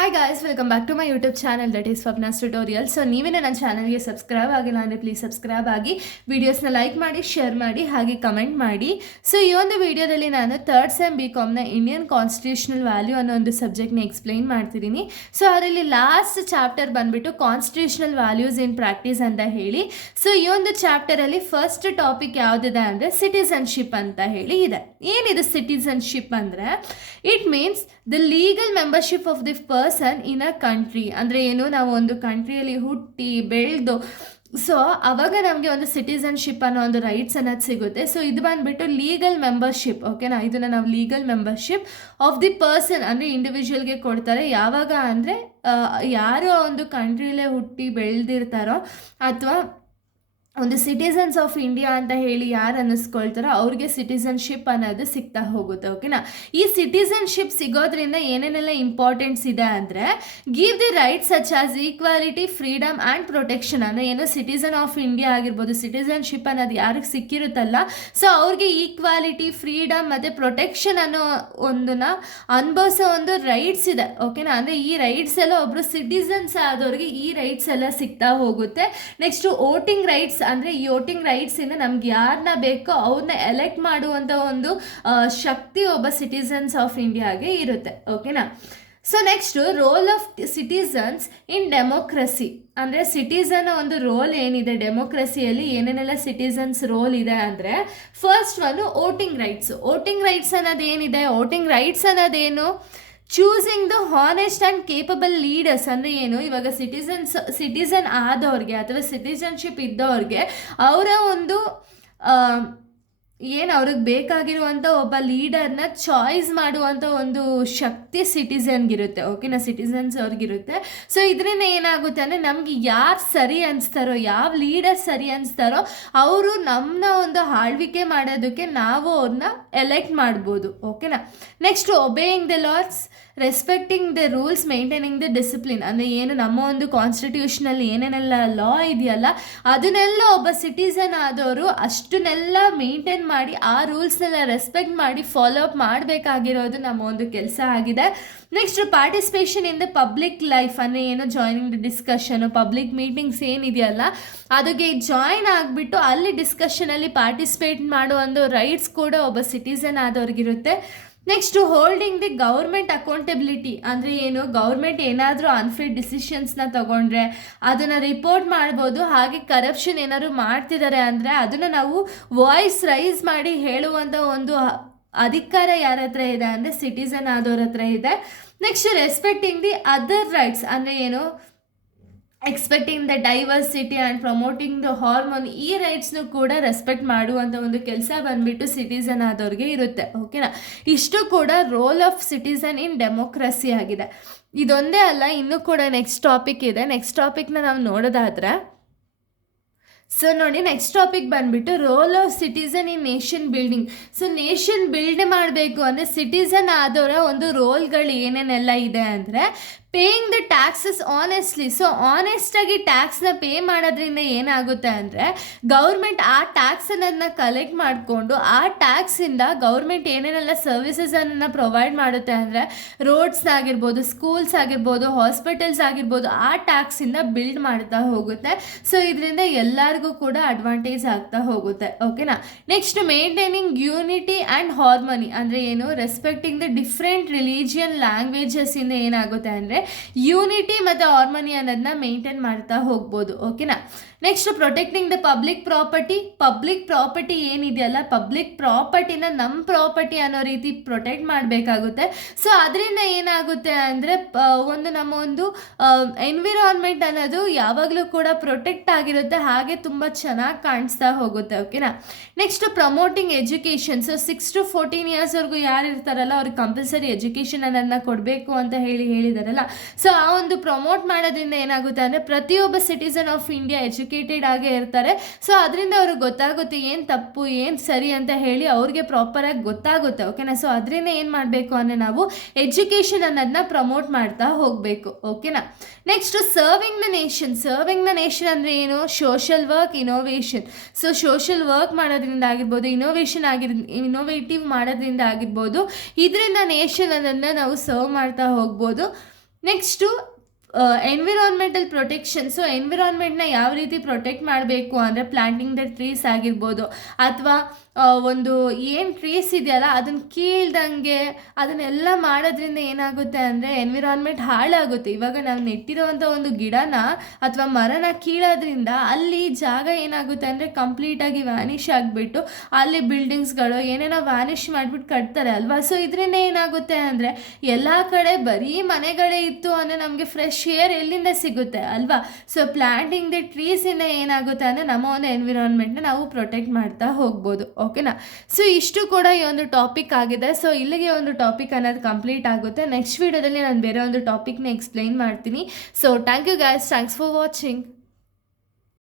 Hi guys, welcome back to my YouTube channel that is Swapna's tutorial. So ನೀವೇ ನನ್ನ ಚಾನಲ್ಗೆ subscribe ಆಗಿಲ್ಲ ಅಂದರೆ ಪ್ಲೀಸ್ ಸಬ್ಸ್ಕ್ರೈಬ್ ಆಗಿ, ವಿಡಿಯೋಸ್ನ ಲೈಕ್ ಮಾಡಿ, ಶೇರ್ ಮಾಡಿ, ಹಾಗೆ ಕಮೆಂಟ್ ಮಾಡಿ. ಸೊ ಈ ಒಂದು ವಿಡಿಯೋದಲ್ಲಿ ನಾನು ಥರ್ಡ್ ಸೆಮ್ BComನ ಇಂಡಿಯನ್ ಕಾನ್ಸ್ಟಿಟ್ಯೂಷನಲ್ ವ್ಯಾಲ್ಯೂ ಅನ್ನೋ ಒಂದು ಸಬ್ಜೆಕ್ಟ್ನ ಎಕ್ಸ್ಪ್ಲೈನ್ ಮಾಡ್ತಿದ್ದೀನಿ. ಸೊ ಅದರಲ್ಲಿ ಲಾಸ್ಟ್ ಚಾಪ್ಟರ್ ಬಂದುಬಿಟ್ಟು ಕಾನ್ಸ್ಟಿಟ್ಯೂಷನಲ್ ವ್ಯಾಲ್ಯೂಸ್ ಇನ್ ಪ್ರಾಕ್ಟೀಸ್ ಅಂತ ಹೇಳಿ. ಸೊ ಈ ಒಂದು ಚಾಪ್ಟರಲ್ಲಿ ಫಸ್ಟ್ ಟಾಪಿಕ್ ಯಾವುದಿದೆ ಅಂದರೆ ಸಿಟಿಸನ್ಶಿಪ್ ಅಂತ ಹೇಳಿ ಇದೆ. ಏನಿದೆ ಸಿಟಿಸನ್ಶಿಪ್ ಅಂದರೆ, it means the legal membership of the person in a country. ಅಂದರೆ ಏನು, ನಾವು ಒಂದು ಕಂಟ್ರಿಯಲ್ಲಿ ಹುಟ್ಟಿ ಬೆಳೆದು ಸೊ ಅವಾಗ ನಮಗೆ ಒಂದು ಸಿಟಿಸನ್ಶಿಪ್ ಅನ್ನೋ ಒಂದು ರೈಟ್ಸ್ ಅನ್ನೋದು ಸಿಗುತ್ತೆ. ಸೊ ಇದು ಬಂದುಬಿಟ್ಟು ಲೀಗಲ್ ಮೆಂಬರ್ಶಿಪ್. ಓಕೆನಾ, ಇದನ್ನು ನಾವು legal membership of the person ಅಂದರೆ ಇಂಡಿವಿಜುವಲ್ಗೆ ಕೊಡ್ತಾರೆ. ಯಾವಾಗ ಅಂದರೆ ಯಾರು ಒಂದು ಕಂಟ್ರಿಯಲ್ಲೇ ಹುಟ್ಟಿ ಬೆಳೆದಿರ್ತಾರೋ ಅಥವಾ ಒಂದು ಸಿಟಿಸನ್ಸ್ ಆಫ್ ಇಂಡಿಯಾ ಅಂತ ಹೇಳಿ ಯಾರು ಅನ್ನಿಸ್ಕೊಳ್ತಾರೋ ಅವ್ರಿಗೆ ಸಿಟಿಸನ್ಶಿಪ್ ಅನ್ನೋದು ಸಿಗ್ತಾ ಹೋಗುತ್ತೆ. ಓಕೆನಾ, ಈ ಸಿಟಿಸನ್ಶಿಪ್ ಸಿಗೋದ್ರಿಂದ ಏನೇನೆಲ್ಲ ಇಂಪಾರ್ಟೆನ್ಸ್ ಇದೆ ಅಂದರೆ, give the rights such as equality, freedom and protection. ಅಂದರೆ ಏನು, ಸಿಟಿಸನ್ ಆಫ್ ಇಂಡಿಯಾ ಆಗಿರ್ಬೋದು, ಸಿಟಿಸನ್ಶಿಪ್ ಅನ್ನೋದು ಯಾರಿಗೆ ಸಿಕ್ಕಿರುತ್ತಲ್ಲ, ಸೊ ಅವ್ರಿಗೆ ಈಕ್ವಾಲಿಟಿ, ಫ್ರೀಡಮ್ ಮತ್ತು ಪ್ರೊಟೆಕ್ಷನ್ ಅನ್ನೋ ಒಂದನ್ನ ಅನುಭವಿಸೋ ಒಂದು ರೈಟ್ಸ್ ಇದೆ. ಓಕೆನಾ, ಅಂದರೆ ಈ ರೈಟ್ಸ್ ಎಲ್ಲ ಒಬ್ಬರು ಸಿಟಿಸನ್ಸ್ ಆದವ್ರಿಗೆ ಈ ರೈಟ್ಸ್ ಎಲ್ಲ ಸಿಗ್ತಾ ಹೋಗುತ್ತೆ. Next voting rights. ಅಂದರೆ ಈ ವೋಟಿಂಗ್ ರೈಟ್ಸಿಂದ ನಮ್ಗೆ ಯಾರನ್ನ ಬೇಕೋ ಅವ್ರನ್ನ ಎಲೆಕ್ಟ್ ಮಾಡುವಂಥ ಒಂದು ಶಕ್ತಿ ಒಬ್ಬ ಸಿಟಿಸನ್ಸ್ ಆಫ್ ಇಂಡಿಯಾಗೆ ಇರುತ್ತೆ. ಓಕೆನಾ, so next role of citizens in democracy. ಅಂದರೆ ಸಿಟಿಸನ್ ಒಂದು ರೋಲ್ ಏನಿದೆ ಡೆಮೋಕ್ರಸಿಯಲ್ಲಿ, ಏನೇನೆಲ್ಲ ಸಿಟಿಸನ್ಸ್ ರೋಲ್ ಇದೆ ಅಂದರೆ, ಫಸ್ಟ್ ಒಂದು ವೋಟಿಂಗ್ ರೈಟ್ಸ್. ವೋಟಿಂಗ್ ರೈಟ್ಸ್ ಅನ್ನೋದು ಏನಿದೆ, ವೋಟಿಂಗ್ ರೈಟ್ಸ್ ಅನ್ನೋದೇನು, choosing the honest and capable leaders. ಅಂದರೆ ಏನು, ಇವಾಗ ಸಿಟಿಸನ್ ಆದವ್ರಿಗೆ ಅಥವಾ ಸಿಟಿಸನ್ಶಿಪ್ ಇದ್ದವ್ರಿಗೆ ಅವರ ಒಂದು ಏನು ಅವ್ರಿಗೆ ಬೇಕಾಗಿರುವಂಥ ಒಬ್ಬ ಲೀಡರ್ನ ಚಾಯ್ಸ್ ಮಾಡುವಂಥ ಒಂದು ಶಕ್ತಿ ಸಿಟಿಸನ್ಗಿರುತ್ತೆ. ಓಕೆನಾ, ಸಿಟಿಸನ್ಸ್ ಅವ್ರಿಗಿರುತ್ತೆ. ಸೊ ಇದರಿಂದ ಏನಾಗುತ್ತೆ ಅಂದರೆ, ನಮಗೆ ಯಾರು ಸರಿ ಅನಿಸ್ತಾರೋ, ಯಾವ ಲೀಡರ್ ಸರಿ ಅನಿಸ್ತಾರೋ ಅವರು ನಮ್ಮನ್ನ ಒಂದು ಆಳ್ವಿಕೆ ಮಾಡೋದಕ್ಕೆ ನಾವು ಅವ್ರನ್ನ ಎಲೆಕ್ಟ್ ಮಾಡ್ಬೋದು. ಓಕೆನಾ, next obeying the loss, respecting the rules, maintaining the discipline. ಅಂದರೆ ಏನು, ನಮ್ಮ ಒಂದು ಕಾನ್ಸ್ಟಿಟ್ಯೂಷನಲ್ಲಿ ಏನೇನೆಲ್ಲ ಲಾ ಇದೆಯಲ್ಲ ಅದನ್ನೆಲ್ಲ ಒಬ್ಬ ಸಿಟಿಸನ್ ಆದವರು ಅಷ್ಟನ್ನೆಲ್ಲ ಮೇಂಟೈನ್ ಮಾಡಿ ಆ ರೂಲ್ಸ್ನೆಲ್ಲ ರೆಸ್ಪೆಕ್ಟ್ ಮಾಡಿ ಫಾಲೋ ಅಪ್ ಮಾಡಬೇಕಾಗಿರೋದು ನಮ್ಮ ಒಂದು ಕೆಲಸ ಆಗಿದೆ. Next participation in the public life. ಅಂದರೆ ಏನು, joining the discussion, public meetings ಏನಿದೆಯಲ್ಲ ಅದಕ್ಕೆ ಜಾಯ್ನ್ ಆಗಿಬಿಟ್ಟು ಅಲ್ಲಿ ಡಿಸ್ಕಷನಲ್ಲಿ ಪಾರ್ಟಿಸಿಪೇಟ್ ಮಾಡುವಂಥ ರೈಟ್ಸ್ ಕೂಡ ಒಬ್ಬ ಸಿಟಿಸನ್ ಆದವ್ರಿಗಿರುತ್ತೆ. Next holding the government accountability. ಅಂದರೆ ಏನು, ಗೌರ್ಮೆಂಟ್ ಏನಾದರೂ ಅನ್ಫಿಟ್ ಡಿಸಿಷನ್ಸ್ನ ತಗೊಂಡ್ರೆ ಅದನ್ನು ರಿಪೋರ್ಟ್ ಮಾಡ್ಬೋದು. ಹಾಗೆ ಕರಪ್ಷನ್ ಏನಾದ್ರು ಮಾಡ್ತಿದ್ದಾರೆ ಅಂದರೆ ಅದನ್ನು ನಾವು ವಾಯ್ಸ್ ರೈಸ್ ಮಾಡಿ ಹೇಳುವಂಥ ಒಂದು ಅಧಿಕಾರ ಯಾರ ಹತ್ರ ಇದೆ ಅಂದರೆ ಸಿಟಿಸನ್ ಆದವ್ರ ಹತ್ರ ಇದೆ. Next respecting the other rights. ಅಂದರೆ ಏನು, expecting the diversity and promoting the harmony. ಈ ರೈಟ್ಸ್ನು ಕೂಡ ರೆಸ್ಪೆಕ್ಟ್ ಮಾಡುವಂಥ ಒಂದು ಕೆಲಸ ಬಂದುಬಿಟ್ಟು ಸಿಟಿಸನ್ ಆದವ್ರಿಗೆ ಇರುತ್ತೆ. ಓಕೆನಾ, ಇಷ್ಟು ಕೂಡ role of citizen in democracy ಆಗಿದೆ. ಇದೊಂದೇ ಅಲ್ಲ, ಇನ್ನೂ ಕೂಡ ನೆಕ್ಸ್ಟ್ ಟಾಪಿಕ್ ಇದೆ. ನೆಕ್ಸ್ಟ್ ಟಾಪಿಕ್ನ ನಾವು ನೋಡೋದಾದರೆ, ಸೊ ನೋಡಿ, ನೆಕ್ಸ್ಟ್ ಟಾಪಿಕ್ ಬಂದುಬಿಟ್ಟು role of citizen in nation building. So nation build ಮಾಡಬೇಕು ಅಂದರೆ ಸಿಟಿಸನ್ ಆದವರ ಒಂದು ರೋಲ್ಗಳು ಏನೇನೆಲ್ಲ ಇದೆ ಅಂದರೆ, paying the taxes honestly. So ಆನೆಸ್ಟಾಗಿ ಟ್ಯಾಕ್ಸ್ನ ಪೇ ಮಾಡೋದ್ರಿಂದ ಏನಾಗುತ್ತೆ ಅಂದರೆ, ಗೌರ್ಮೆಂಟ್ ಆ ಟ್ಯಾಕ್ಸನ್ನು ಕಲೆಕ್ಟ್ ಮಾಡಿಕೊಂಡು ಆ ಟ್ಯಾಕ್ಸಿಂದ ಗೌರ್ಮೆಂಟ್ ಏನೇನೆಲ್ಲ ಸರ್ವಿಸಸನ್ನು ಪ್ರೊವೈಡ್ ಮಾಡುತ್ತೆ ಅಂದರೆ, ರೋಡ್ಸ್ನಾಗಿರ್ಬೋದು, ಸ್ಕೂಲ್ಸ್ ಆಗಿರ್ಬೋದು, ಹಾಸ್ಪಿಟಲ್ಸ್ ಆಗಿರ್ಬೋದು, ಆ ಟ್ಯಾಕ್ಸಿಂದ ಬಿಲ್ಡ್ ಮಾಡ್ತಾ ಹೋಗುತ್ತೆ. ಸೊ ಇದರಿಂದ ಎಲ್ಲರಿಗೂ ಕೂಡ ಅಡ್ವಾಂಟೇಜ್ ಆಗ್ತಾ ಹೋಗುತ್ತೆ. ಓಕೆನಾ, next maintaining unity and harmony. ಅಂದರೆ ಏನು, ರೆಸ್ಪೆಕ್ಟಿಂಗ್ ದ ಡಿಫ್ರೆಂಟ್ ರಿಲಿಜಿಯನ್ ಲ್ಯಾಂಗ್ವೇಜಸ್ಸಿಂದ ಏನಾಗುತ್ತೆ ಅಂದರೆ ಯೂನಿಟಿ ಮತ್ತು ಹಾರ್ಮನಿ ಅನ್ನೋದನ್ನ ಮೇಂಟೈನ್ ಮಾಡ್ತಾ ಹೋಗ್ಬೋದು. ಓಕೆನಾ, next protecting the public property. Public property ಏನಿದೆಯಲ್ಲ, ಪಬ್ಲಿಕ್ ಪ್ರಾಪರ್ಟಿನ ನಮ್ಮ ಪ್ರಾಪರ್ಟಿ ಅನ್ನೋ ರೀತಿ ಪ್ರೊಟೆಕ್ಟ್ ಮಾಡಬೇಕಾಗುತ್ತೆ. ಸೊ ಅದರಿಂದ ಏನಾಗುತ್ತೆ ಅಂದರೆ, ಒಂದು ನಮ್ಮ ಒಂದು ಎನ್ವಿರಾನ್ಮೆಂಟ್ ಅನ್ನೋದು ಯಾವಾಗಲೂ ಕೂಡ ಪ್ರೊಟೆಕ್ಟ್ ಆಗಿರುತ್ತೆ, ಹಾಗೆ ತುಂಬ ಚೆನ್ನಾಗಿ ಕಾಣಿಸ್ತಾ ಹೋಗುತ್ತೆ. ಓಕೆನಾ, next promoting education. So 6 to 14 ಇಯರ್ಸ್ವರೆಗೂ ಯಾರು ಇರ್ತಾರಲ್ಲ ಅವ್ರಿಗೆ ಕಂಪಲ್ಸರಿ ಎಜುಕೇಷನ್ ಅನ್ನೋದನ್ನ ಕೊಡಬೇಕು ಅಂತ ಹೇಳಿದಾರಲ್ಲ. ಸೊ ಆ ಒಂದು ಪ್ರಮೋಟ್ ಮಾಡೋದ್ರಿಂದ ಏನಾಗುತ್ತೆ ಅಂದರೆ, ಪ್ರತಿಯೊಬ್ಬ ಸಿಟಿಸನ್ ಆಫ್ ಇಂಡಿಯಾ ಎಜುಕೇಟೆಡ್ ಆಗೇ ಇರ್ತಾರೆ. ಸೊ ಅದರಿಂದ ಅವ್ರಿಗೆ ಗೊತ್ತಾಗುತ್ತೆ ಏನು ತಪ್ಪು ಏನು ಸರಿ ಅಂತ ಹೇಳಿ ಅವ್ರಿಗೆ ಪ್ರಾಪರಾಗಿ ಗೊತ್ತಾಗುತ್ತೆ. ಓಕೆನಾ, ಸೊ ಅದರಿಂದ ಏನು ಮಾಡಬೇಕು ಅಂದರೆ ನಾವು ಎಜುಕೇಷನ್ ಅನ್ನೋದನ್ನ ಪ್ರಮೋಟ್ ಮಾಡ್ತಾ ಹೋಗಬೇಕು. ಓಕೆನಾ, next serving the nation. Serving the nation ಅಂದರೆ ಏನು, social work, innovation. So social work ಮಾಡೋದ್ರಿಂದ ಆಗಿರ್ಬೋದು, ಇನೋವೇಟಿವ್ ಮಾಡೋದ್ರಿಂದ ಆಗಿರ್ಬೋದು, ಇದರಿಂದ ನೇಷನ್ ಅನ್ನೋದನ್ನ ನಾವು ಸರ್ವ್ ಮಾಡ್ತಾ ಹೋಗ್ಬೋದು. Next environmental protection. ಸೊ ಎನ್ವಿರಾನ್ಮೆಂಟ್ನ ಯಾವ ರೀತಿ ಪ್ರೊಟೆಕ್ಟ್ ಮಾಡಬೇಕು ಅಂದರೆ ಪ್ಲಾಂಟಿಂಗ್ ದ ಟ್ರೀಸ್ ಆಗಿರ್ಬೋದು, ಅಥವಾ ಒಂದು ಏನು ಟ್ರೀಸ್ ಇದೆಯಲ್ಲ ಅದನ್ನು ಕೀಳ್ದಂಗೆ ಅದನ್ನೆಲ್ಲ ಮಾಡೋದ್ರಿಂದ ಏನಾಗುತ್ತೆ ಅಂದರೆ ಎನ್ವಿರಾನ್ಮೆಂಟ್ ಹಾಳಾಗುತ್ತೆ. ಇವಾಗ ನಾವು ನೆಟ್ಟಿರೋವಂಥ ಒಂದು ಗಿಡನ ಅಥವಾ ಮರನ ಕೀಳೋದ್ರಿಂದ ಅಲ್ಲಿ ಜಾಗ ಏನಾಗುತ್ತೆ ಅಂದರೆ ಕಂಪ್ಲೀಟಾಗಿ ವ್ಯಾನಿಷ್ ಆಗಿಬಿಟ್ಟು ಅಲ್ಲಿ ಬಿಲ್ಡಿಂಗ್ಸ್ಗಳು ಏನೇನೋ ವ್ಯಾನಿಷ್ ಮಾಡಿಬಿಟ್ಟು ಕಟ್ತಾರೆ ಅಲ್ವಾ. ಸೊ ಇದರಿಂದ ಏನಾಗುತ್ತೆ ಅಂದರೆ ಎಲ್ಲ ಕಡೆ ಬರೀ ಮನೆಗಳೇ ಇತ್ತು ಅಂದರೆ ನಮಗೆ ಫ್ರೆಶ್ ಏರ್ ಎಲ್ಲಿಂದ ಸಿಗುತ್ತೆ ಅಲ್ವಾ. ಸೊ ಪ್ಲಾಂಟಿಂಗ್ ದಿ ಟ್ರೀಸಿಂದ ಏನಾಗುತ್ತೆ ಅಂದರೆ ನಮ್ಮ ಒಂದು ಎನ್ವಿರಾನ್ಮೆಂಟ್ನ ನಾವು ಪ್ರೊಟೆಕ್ಟ್ ಮಾಡ್ತಾ ಹೋಗ್ಬೋದು. ಓಕೆನಾ. ಸೊ ಇಷ್ಟು ಕೂಡ ಈ ಒಂದು ಟಾಪಿಕ್ ಆಗಿದೆ. ಸೊ ಇಲ್ಲಿಗೆ ಒಂದು ಟಾಪಿಕ್ ಅನ್ನೋದು ಕಂಪ್ಲೀಟ್ ಆಗುತ್ತೆ. ನೆಕ್ಸ್ಟ್ ವಿಡಿಯೋದಲ್ಲಿ ನಾನು ಬೇರೆ ಒಂದು ಟಾಪಿಕ್ನ ಎಕ್ಸ್ಪ್ಲೈನ್ ಮಾಡ್ತೀನಿ. So thank you guys, thanks for watching.